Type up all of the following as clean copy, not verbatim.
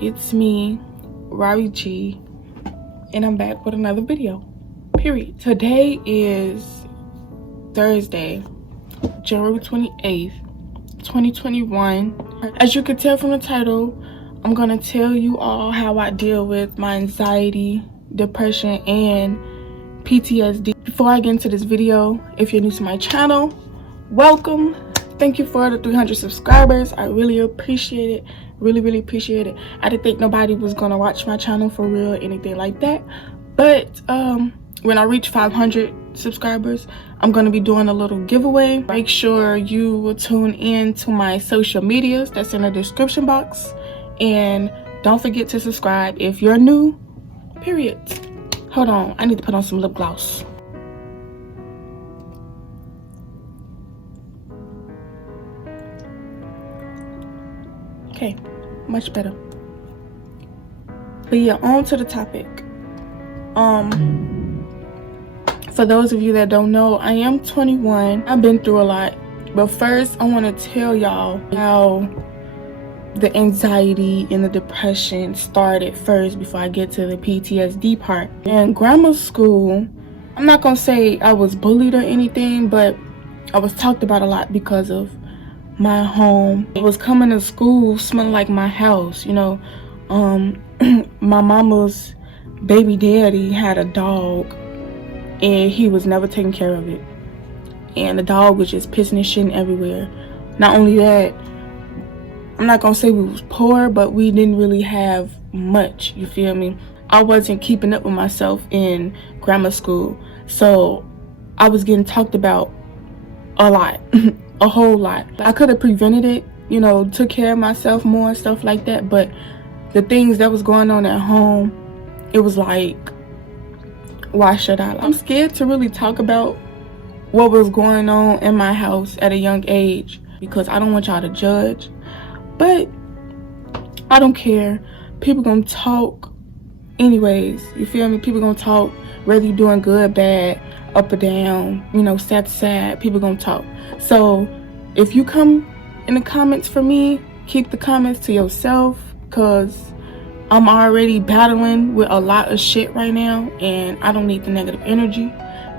it's me, Rarii G, and I'm back with another video, period. Today is Thursday, January 28th, 2021. As you can tell from the title, I'm gonna tell you all how I deal with my anxiety, depression, and PTSD. Before I get into this video, if you're new to my channel, welcome. Thank you for the 300 subscribers. I really appreciate it. Really appreciate it. I didn't think nobody was gonna watch my channel for real or anything like that, but when I reach 500 subscribers, I'm gonna be doing a little giveaway. Make sure you will tune in to my social medias that's in the description box, and don't forget to subscribe if you're new, period. Hold on, I need to put on some lip gloss. Okay, much better. But yeah, on to the topic. For those of you that don't know, I am 21. I've been through a lot. But first, I want to tell y'all how the anxiety and the depression started first before I get to the PTSD part. In grammar school, I'm not going to say I was bullied or anything, but I was talked about a lot because of my home. I was coming to school smelling like my house, you know. My mama's baby daddy had a dog, and he was never taking care of it, and the dog was just pissing and shitting everywhere. Not only that, I'm not gonna say we was poor, but we didn't really have much, you feel me? I wasn't keeping up with myself in grammar school, so I was getting talked about a lot. A whole lot. I could have prevented it, you know, took care of myself more and stuff like that, but the things that was going on at home, it was like, why should I? I'm scared to really talk about what was going on in my house at a young age because I don't want y'all to judge, but I don't care. People gonna talk anyways, you feel me? People gonna talk whether you're doing good, bad, up or down, you know, sad to sad. People gonna talk. So if you come in the comments for me, keep the comments to yourself, because I'm already battling with a lot of shit right now, and I don't need the negative energy.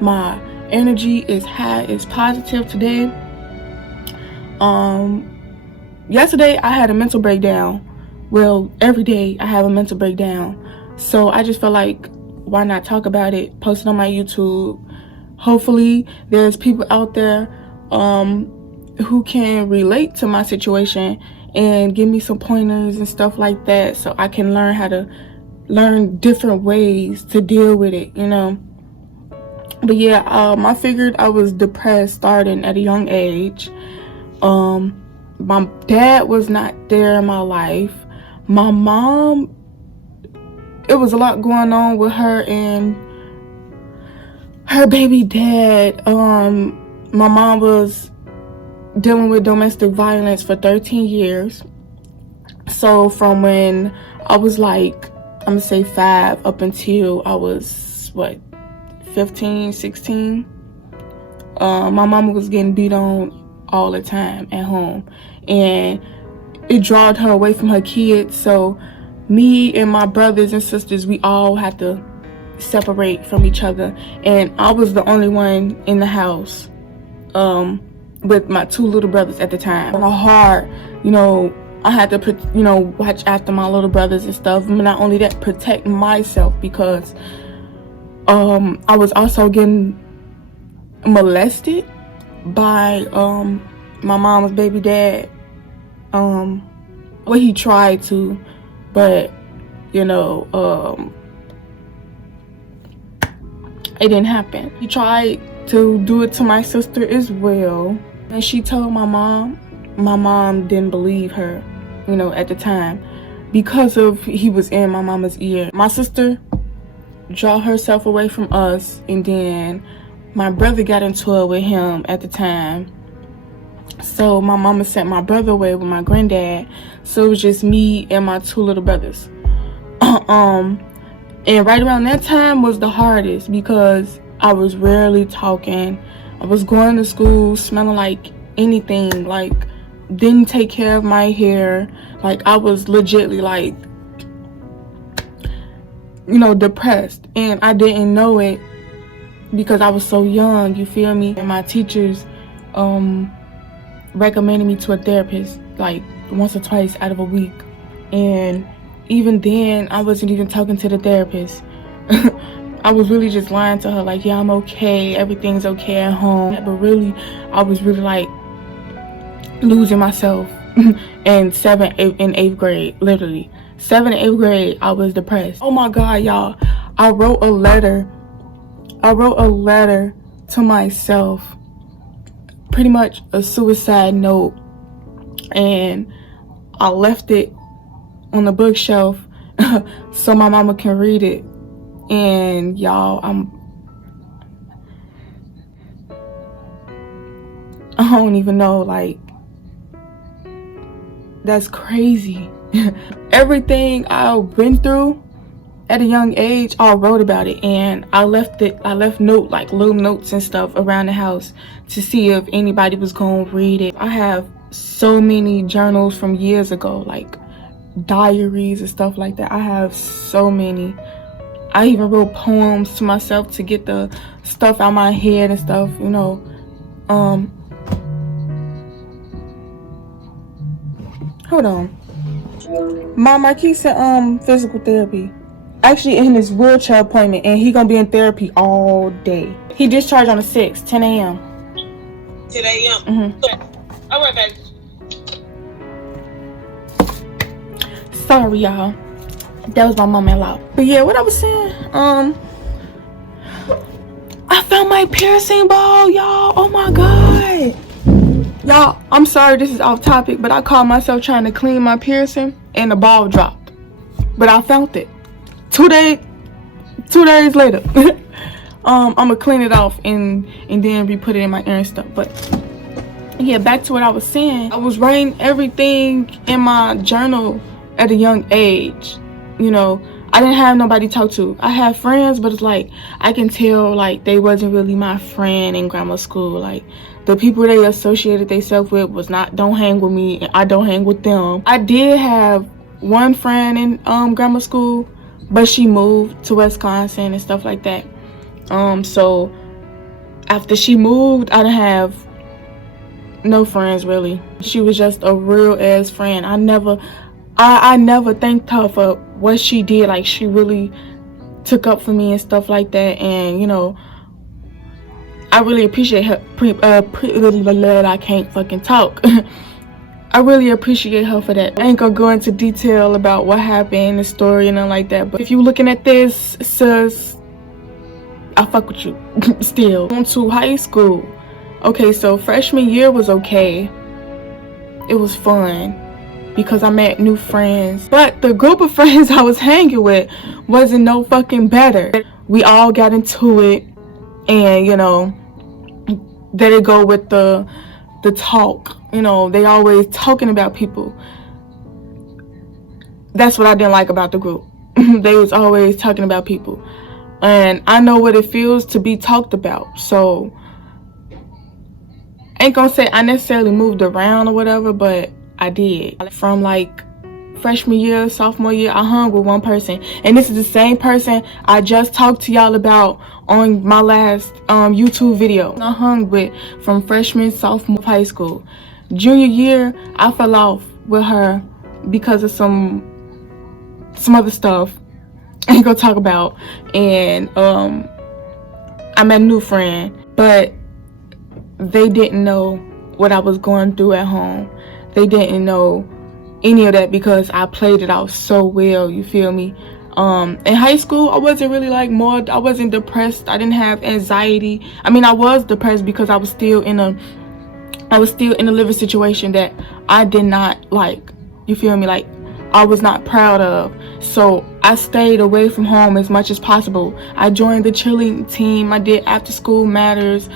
My energy is high, it's positive today. Yesterday I had a mental breakdown. Well, every day I have a mental breakdown, so I just felt like, why not talk about it, post it on my YouTube. Hopefully there's people out there who can relate to my situation and give me some pointers and stuff like that, so I can learn how to learn different ways to deal with it, you know. But yeah, I figured I was depressed starting at a young age. My dad was not there in my life. My mom, it was a lot going on with her and her baby dad. My mom was dealing with domestic violence for 13 years. So from when I was like, I'm gonna say 5 up until I was, what, 15, 16, my mama was getting beat on all the time at home, and it drawed her away from her kids. So me and my brothers and sisters, we all had to separate from each other, and I was the only one in the house with my 2 little brothers at the time. It was hard, you know. I had to you know, watch after my little brothers and stuff, but not only that, protect myself, because I was also getting molested by my mom's baby dad. Well, he tried to, but you know, it didn't happen. He tried to do it to my sister as well, and she told my mom. My mom didn't believe her, you know, at the time, because of he was in my mama's ear. My sister drew herself away from us, and then my brother got into it with him at the time. So my mama sent my brother away with my granddad, so it was just me and my 2 little brothers. And right around that time was the hardest, because I was rarely talking. I was going to school smelling like anything, like didn't take care of my hair. Like I was legitly like depressed, and I didn't know it because I was so young, you feel me? And my teachers recommended me to a therapist like once or twice out of a week, and even then I wasn't even talking to the therapist. I was really just lying to her like, yeah, I'm okay, everything's okay at home, but really I was really like losing myself. In 7th and 8th grade, literally 7th and 8th grade, I was depressed. Oh my god, y'all, I wrote a letter to myself, pretty much a suicide note, and I left it on the bookshelf so my mama can read it. And y'all, I don't even know, like, that's crazy. Everything I've been through at a young age, I wrote about it, and I left little notes and stuff around the house to see if anybody was gonna read it. I have so many journals from years ago, like diaries and stuff like that. I have so many. I even wrote poems to myself to get the stuff out my head and stuff, hold on. My Marquis said physical therapy. Actually in his wheelchair appointment, and he gonna be in therapy all day. He discharged on the 6th, 10 a.m. 10 a.m. Mm-hmm. All right, baby. Sorry, y'all. That was my mom-in-law. But yeah, what I was saying, I found my piercing ball, y'all. Oh my god. Y'all, I'm sorry this is off topic, but I caught myself trying to clean my piercing and the ball dropped. But I found it. 2 days later. I'm gonna clean it off and then re-put it in my ear and stuff. But yeah, back to what I was saying. I was writing everything in my journal at a young age. I didn't have nobody to talk to. I had friends, but it's like I can tell like they wasn't really my friend in grammar school. Like the people they associated themselves with don't hang with me, and I don't hang with them. I did have one friend in grammar school, but she moved to Wisconsin and stuff like that. So after she moved, I didn't have no friends really. She was just a real ass friend. I never thanked her for what she did. Like she really took up for me and stuff like that. And I really appreciate her. I can't fucking talk. I really appreciate her for that. I ain't gonna go into detail about what happened in the story and nothing like that. But if you looking at this, sis, I fuck with you. Still. On to high school. Okay, so freshman year was okay. It was fun because I met new friends. But the group of friends I was hanging with wasn't no fucking better. We all got into it, and there they go with the talk. They always talking about people. That's what I didn't like about the group. They was always talking about people, and I know what it feels to be talked about. So ain't gonna say I necessarily moved around or whatever, but I did. From like freshman year, sophomore year, I hung with one person, and this is the same person I just talked to y'all about on my last YouTube video. I hung with from freshman, sophomore high school. Junior year, I fell off with her because of some other stuff I ain't gonna talk about, and I met a new friend, but they didn't know what I was going through at home. They didn't know any of that because I played it out so well, you feel me? In high school, I wasn't really I wasn't depressed. I didn't have anxiety. I mean, I was depressed because I was still in a living situation that I did not like, you feel me? Like, I was not proud of. So I stayed away from home as much as possible. I joined the cheerleading team. I did after school matters.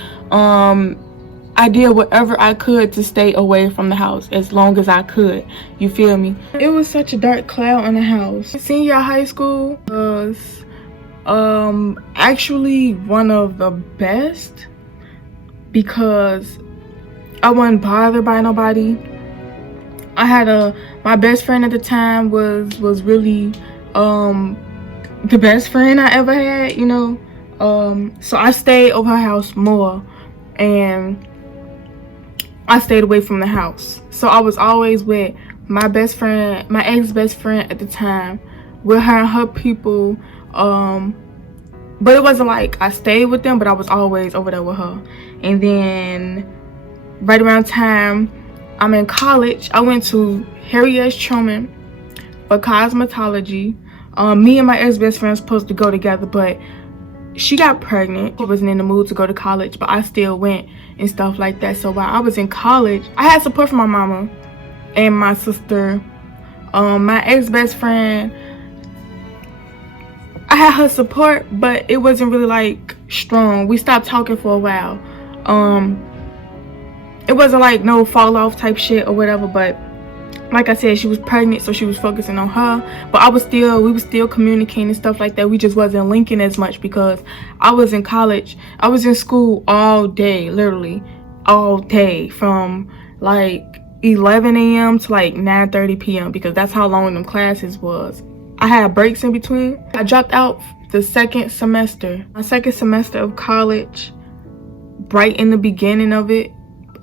I did whatever I could to stay away from the house as long as I could, you feel me? It was such a dark cloud in the house. Senior high school was actually one of the best because I wasn't bothered by nobody. I had my best friend at the time was really the best friend I ever had, you know. So I stayed over her house more, and I stayed away from the house. So I was always with my best friend, my ex-best friend at the time, with her and her people. But it wasn't like I stayed with them, but I was always over there with her. And then right around time I'm in college, I went to Harry S. Truman for cosmetology. Me and my ex-best friend was supposed to go together, but she got pregnant. She wasn't in the mood to go to college, but I still went and stuff like that. So while I was in college, I had support from my mama and my sister. My ex-best friend, I had her support, but it wasn't really like strong. We stopped talking for a while. It wasn't like no fall off type shit or whatever, but like I said, she was pregnant, so she was focusing on her. But we were still communicating and stuff like that. We just wasn't linking as much because I was in college. I was in school all day, literally all day, from like 11 a.m. to like 9:30 p.m. because that's how long them classes was. I had breaks in between. I dropped out the second semester, my second semester of college, right in the beginning of it,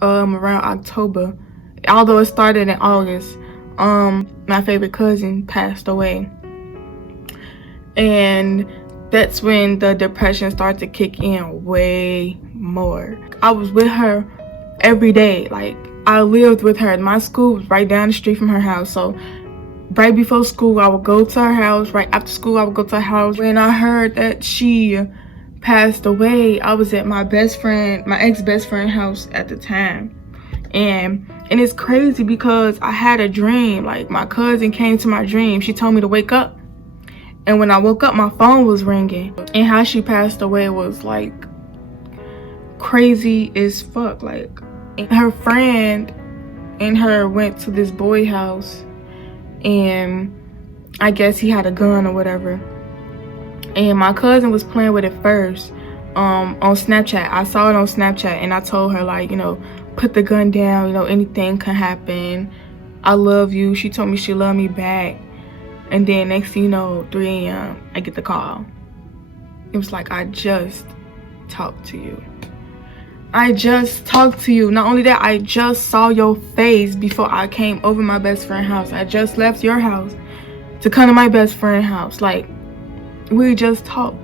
around October. Although it started in August. My favorite cousin passed away, and that's when the depression started to kick in way more. I was with her every day. Like, I lived with her. My school was right down the street from her house, so right before school I would go to her house. Right after school I would go to her house. When I heard that she passed away, I was at my ex-best friend house at the time. And it's crazy because I had a dream. Like, my cousin came to my dream. She told me to wake up, and when I woke up my phone was ringing. And how she passed away was like crazy as fuck. Like, her friend and her went to this boy house, and I guess he had a gun or whatever, and my cousin was playing with it first on Snapchat. I saw it on Snapchat, and I told her, like, you know, put the gun down, you know, anything can happen, I love you. She told me she loved me back. And then next thing you know, 3 a.m. I get the call. It was like, I just talked to you. I just talked to you. Not only that, I just saw your face before I came over my best friend's house. I just left your house to come to my best friend's house. Like, we just talked.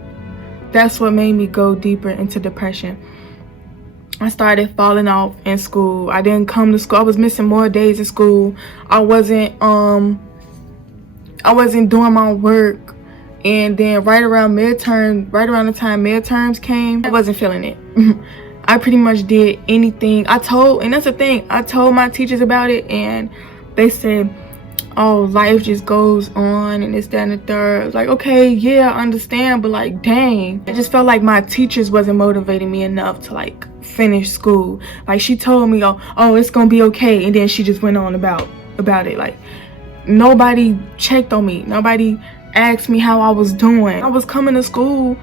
That's what made me go deeper into depression. I started falling off in school. I didn't come to school. I was missing more days in school. I wasn't doing my work. And then right around the time midterms came, I wasn't feeling it. I pretty much did anything. And that's the thing, I told my teachers about it, and they said, oh, life just goes on and this, that, and the third. I was like, okay, yeah, I understand, but like, dang. I just felt like my teachers wasn't motivating me enough to like finish school. Like, she told me, oh, it's gonna be okay, and then she just went on about it. Like, nobody checked on me. Nobody asked me how I was doing. I was coming to school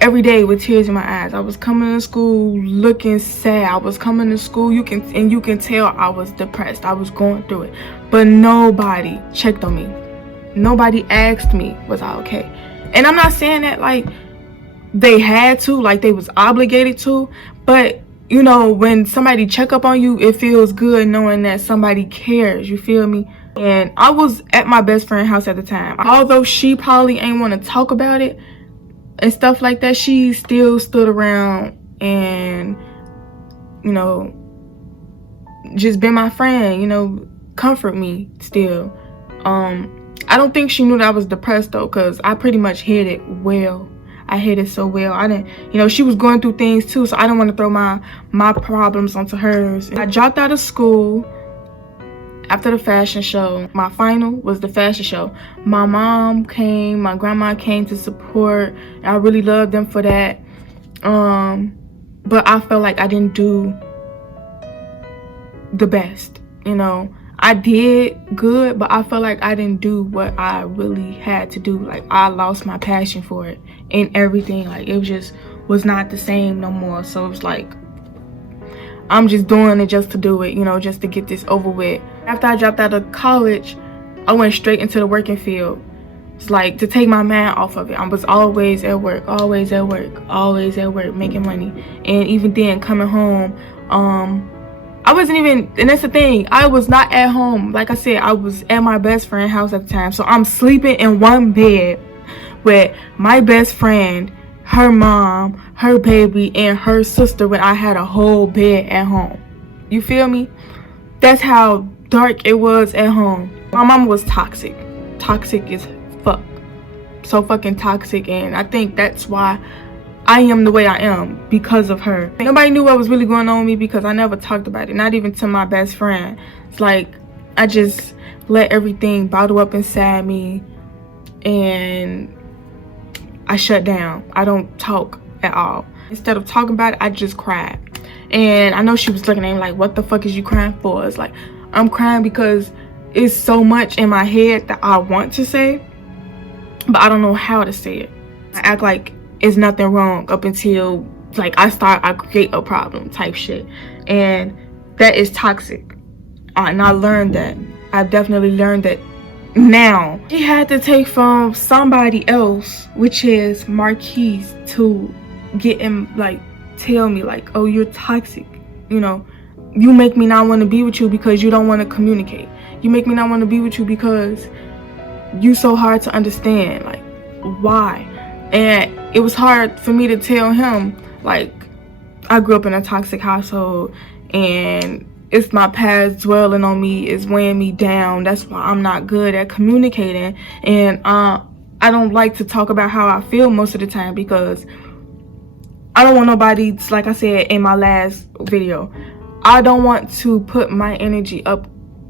every day with tears in my eyes. I was coming to school looking sad. I was coming to school, you can tell I was depressed. I was going through it, but nobody checked on me. Nobody asked me, was I okay? And I'm not saying that like they had to, like they was obligated to, but you know, when somebody check up on you, it feels good knowing that somebody cares, you feel me? And I was at my best friend's house at the time. Although she probably ain't want to talk about it and stuff like that, she still stood around and, you know, just been my friend, you know, comfort me still. I don't think she knew that I was depressed though, because I pretty much hid it well. I hid it so well. I didn't, you know, she was going through things too, so I didn't want to throw my problems onto hers. I dropped out of school after the fashion show. My final was the fashion show. My mom came, my grandma came to support. I really loved them for that. But I felt like I didn't do the best, you know. I did good, but I felt like I didn't do what I really had to do. Like, I lost my passion for it and everything. Like, it just was not the same no more. So it was like, I'm just doing it just to do it, you know, just to get this over with. After I dropped out of college, I went straight into the working field. It's like to take my mind off of it. I was always at work, making money. And even then, coming home, I wasn't even, and that's the thing, I was not at home. Like I said, I was at my best friend's house at the time. So I'm sleeping in one bed with my best friend, her mom, her baby, and her sister when I had a whole bed at home. You feel me? That's how dark it was at home. My mom was toxic. Toxic as fuck. So fucking toxic, and I think that's why I am the way I am, because of her. Nobody knew what was really going on with me because I never talked about it, not even to my best friend. It's like I just let everything bottle up inside me and I shut down. I don't talk at all. Instead of talking about it, I just cried. And I know she was looking at me like, what the fuck is you crying for? It's like, I'm crying because it's so much in my head that I want to say, but I don't know how to say it. I act like it's nothing wrong up until like I create a problem type shit. And that is toxic. And I learned that. I've definitely learned that now. She had to take from somebody else, which is Marquise, to get him, like, tell me like, oh, you're toxic. You know, you make me not want to be with you because you don't want to communicate. You make me not want to be with you because you so hard to understand. Like, why? And it was hard for me to tell him, like, I grew up in a toxic household and it's my past dwelling on me, is weighing me down. That's why I'm not good at communicating. And I don't like to talk about how I feel most of the time because I don't want nobody, like I said in my last video, I don't want to put my energy up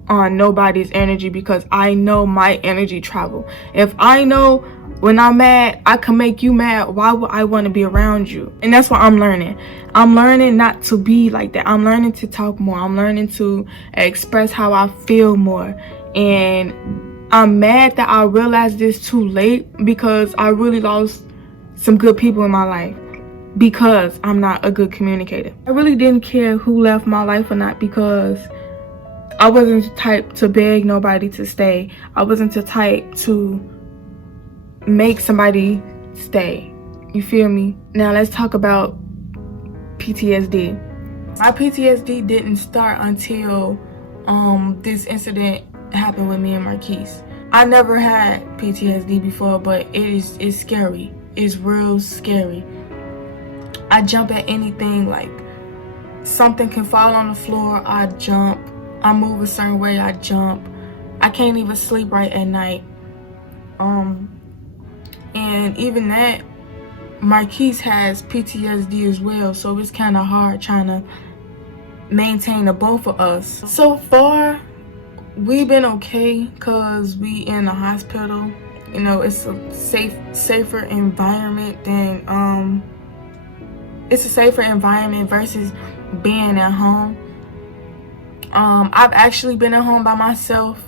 on nobody's energy because I know my energy travel. If I know when I'm mad, I can make you mad, why would I want to be around you? And that's what I'm learning. I'm learning not to be like that. I'm learning to talk more. I'm learning to express how I feel more. And I'm mad that I realized this too late because I really lost some good people in my life because I'm not a good communicator. I really didn't care who left my life or not because I wasn't the type to beg nobody to stay. I wasn't the type to make somebody stay. You feel me? Now let's talk about PTSD. My PTSD didn't start until this incident happened with me and Marquise. I never had PTSD before, but it's scary. It's real scary. I jump at anything. Like, something can fall on the floor, I jump. I move a certain way, I jump. I can't even sleep right at night. And even that, Marquise has PTSD as well, so it's kind of hard trying to maintain the both of us. So far, we've been okay because we in a hospital. You know, it's a safer environment than it's a safer environment versus being at home. I've actually been at home by myself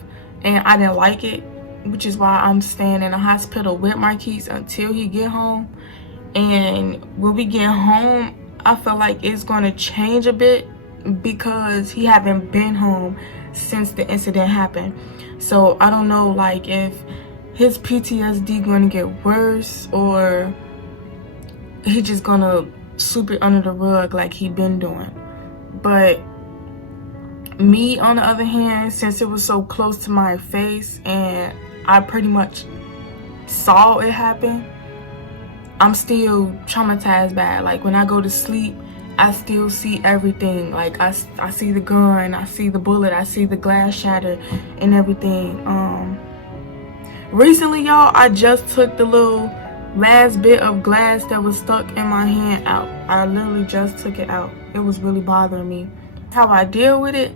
and I didn't like it, which is why I'm staying in a hospital with Marquise until he get home. And when we get home, I feel like it's gonna change a bit because he haven't been home since the incident happened. So I don't know, like, if his PTSD gonna get worse or he just gonna sweep it under the rug like he been doing. But me, on the other hand, since it was so close to my face and I pretty much saw it happen, I'm still traumatized by it. Like, when I go to sleep, I still see everything. Like, I see the gun, I see the bullet, I see the glass shatter and everything. Recently, y'all, I just took the little last bit of glass that was stuck in my hand out. I literally just took it out. It was really bothering me. How I deal with it,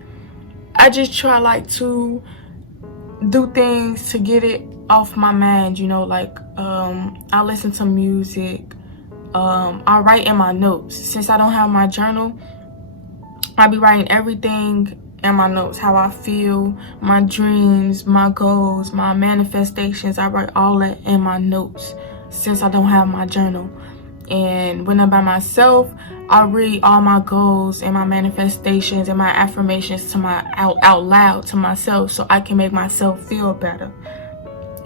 I just try, like, to do things to get it off my mind, you know, like I listen to music, I write in my notes. Since I don't have my journal, I be writing everything in my notes, how I feel, my dreams, my goals, my manifestations. I write all that in my notes since I don't have my journal. And when I'm by myself, I read all my goals and my manifestations and my affirmations to out loud to myself so I can make myself feel better.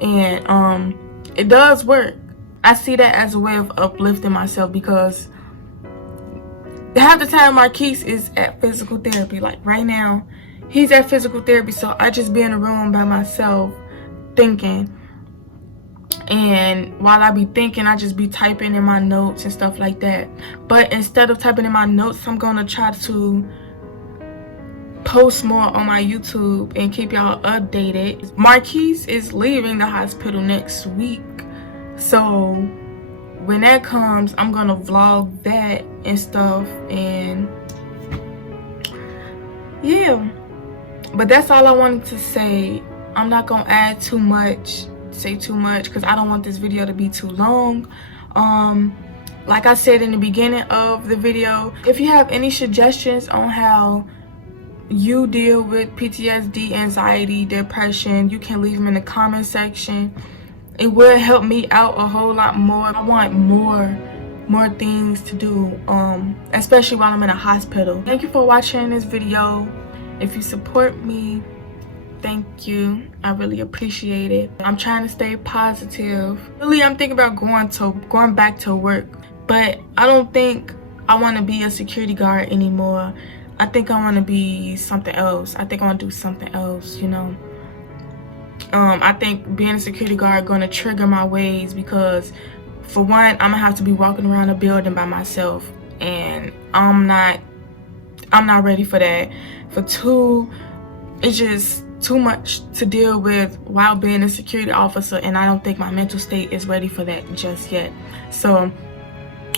And it does work. I see that as a way of uplifting myself, because half the time Marquise is at physical therapy. Like right now, he's at physical therapy, so I just be in a room by myself thinking. And while I be thinking, I just be typing in my notes and stuff like that. But instead of typing in my notes, I'm gonna try to post more on my YouTube and keep y'all updated. Marquise is leaving the hospital next week, so when that comes, I'm gonna vlog that and stuff. And yeah, but that's all I wanted to say. I'm not gonna add too much, say too much, because I don't want this video to be too long. Like I said in the beginning of the video, if you have any suggestions on how you deal with PTSD, anxiety, depression, you can leave them in the comment section. It will help me out a whole lot more. I want more things to do, especially while I'm in a hospital. Thank you for watching this video. If you support me, thank you. I really appreciate it. I'm trying to stay positive. Really, I'm thinking about going back to work, but I don't think I want to be a security guard anymore. I think I want to be something else. I think I want to do something else, you know. I think being a security guard gonna trigger my ways, because for one, I'm gonna have to be walking around a building by myself, and I'm not ready for that. For two, it's just too much to deal with while being a security officer, and I don't think my mental state is ready for that just yet. So I'm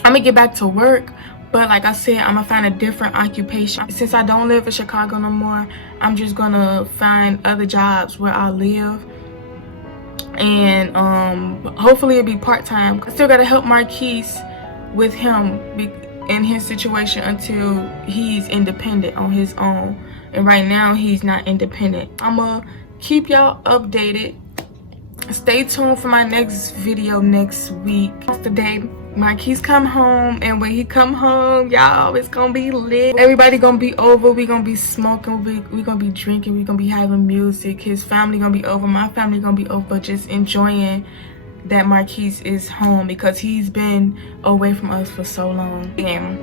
gonna get back to work. But like I said, I'm gonna find a different occupation. Since I don't live in Chicago no more, I'm just gonna find other jobs where I live. And hopefully it'll be part-time. I still gotta help Marquise with him in his situation until he's independent on his own. And right now he's not independent. I'm gonna keep y'all updated. Stay tuned for my next video next week. Today, Marquise come home, and when he come home, y'all, it's gonna be lit. Everybody gonna be over. We gonna be smoking. We gonna be drinking. We gonna be having music. His family gonna be over. My family gonna be over. Just enjoying that Marquise is home, because he's been away from us for so long. And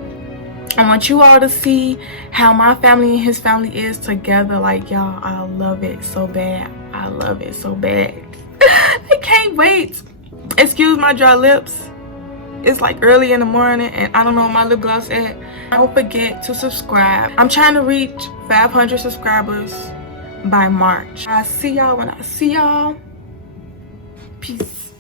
I want you all to see how my family and his family is together. Like, y'all, I love it so bad. I love it so bad. I can't wait. Excuse my dry lips. It's like early in the morning and I don't know where my lip gloss at. Don't forget to subscribe. I'm trying to reach 500 subscribers by March. I'll see y'all when I see y'all. Peace.